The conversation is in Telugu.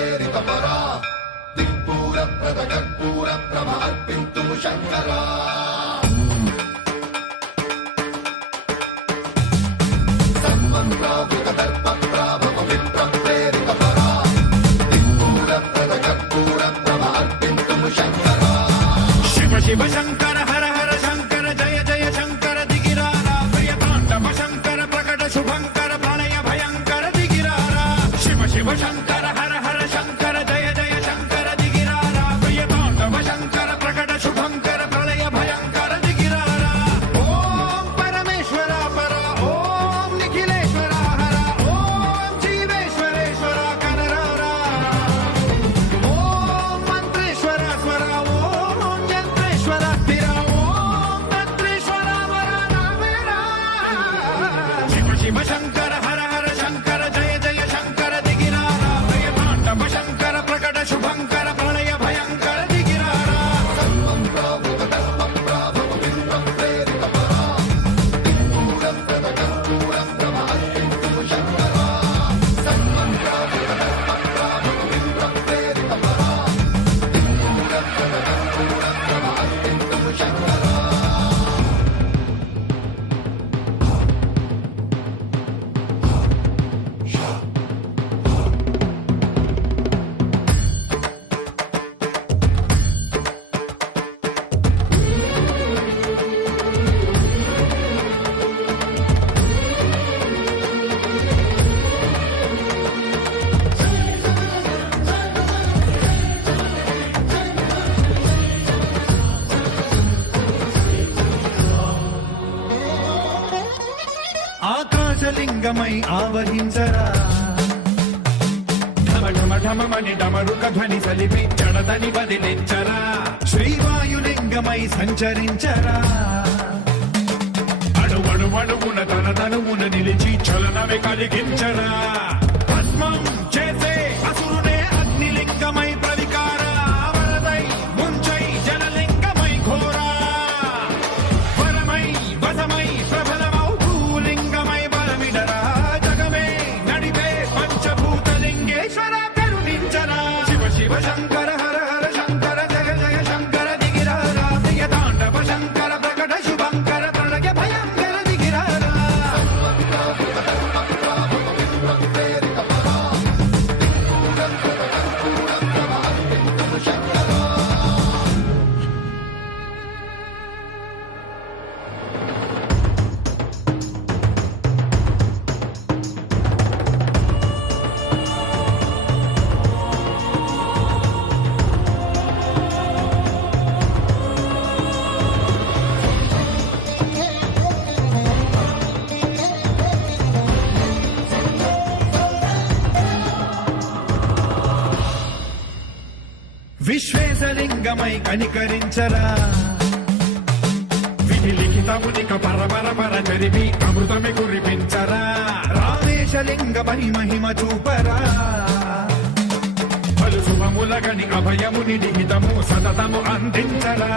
ప్రేరితపరా దిక్పూర ప్రద కర్పూర ప్రభ అర్పింతుము శంకరా సన్మంత్రావృత దర్ప ప్రాభవ విప్ర ప్రేరితపరా దిక్పూర ప్రద కర్పూర ప్రభ అర్పింతుము శంకరా శివ శివ శంకర హర హర శంకర జయ జయ శంకర దిగిరారా ప్రియతాండవ శంకర ప్రకట శుభంకర ప్రళయ భయంకర దిగిరారా శివ శివ శంకర హర హర శంకర జయ జయ శంకర దిగిరారా ప్రియతాండవ శంకర ప్రకట శుభంకర ప్రళయ భయంకర దిగిరారా ఓం పరమేశ్వర పర ఓం నిఖిలేశ్వర హర ఓం జీవేశ్వరేశ్వర కనరారా ఓం మంత్రేశ్వర స్వర ఓం యంత్రేశ్వర స్థిర ఓం తంత్రేశ్వర వర నామేరా శివ శివ శంకర హర హర శంకర జయ జయ శంకర దిగిరారా ప్రియతాండవ శంకర ప్రకట శుభంకర ప్రళయ భయంకర దిగిరారా సన్మంత్రావృత దర్ప ప్రాభవ విప్ర ప్రేరితపరా దిక్పూర ప్రద కర్పూర ప్రభ అర్పింతుము శంకరా సన్మంత్రావృత దర్ప ప్రాభవ విప్ర ప్రేరితపరా దిక్పూర ప్రద కర్పూర ప్రభ అర్పింతుము శంకరా ఆకాశలింగమై ఆవహించరా ఢమ ఢమ ఢమమని డమరుక ధ్వని సలిపి జడదని వదిలించరా శ్రీవాయులింగమై సంచరించరా అడువడువడువున తన తనువున నిలిచి చలనమే కలిగించరా భస్మం చేసే అసురునే అగ్నిలింగమై ప్రవికార వరదై ముంచై జలలింగమై ఘోరా వరమై వసమై ప్రబలమౌ భూలింగమై బలమిడరా జగమే నడిపే పంచభూతలింగేశ్వర కరుణించరా శివ శివ శంకర హర హర శంకర జయ జయ శంకర దిగిరారా ప్రియతాండవ శంకర ప్రకట శుభంకర ప్రళయ భయంకర దిగిరారా సన్మంత్రావృత దర్ప ప్రాభవ విప్ర ప్రేరితపరా దిక్పూర ప్రద కర్పూర ప్రభ అర్పింతుము శంకరా విశ్వేశలింగమై కనికరించరా విధి లిఖితమునిక పరపర పర జరిపి అమృతమి కురిపించరా రామేశలింగమై మహిమ చూపరా పలు శుభములగని అభయముని లిఖితము సతతము అందించరా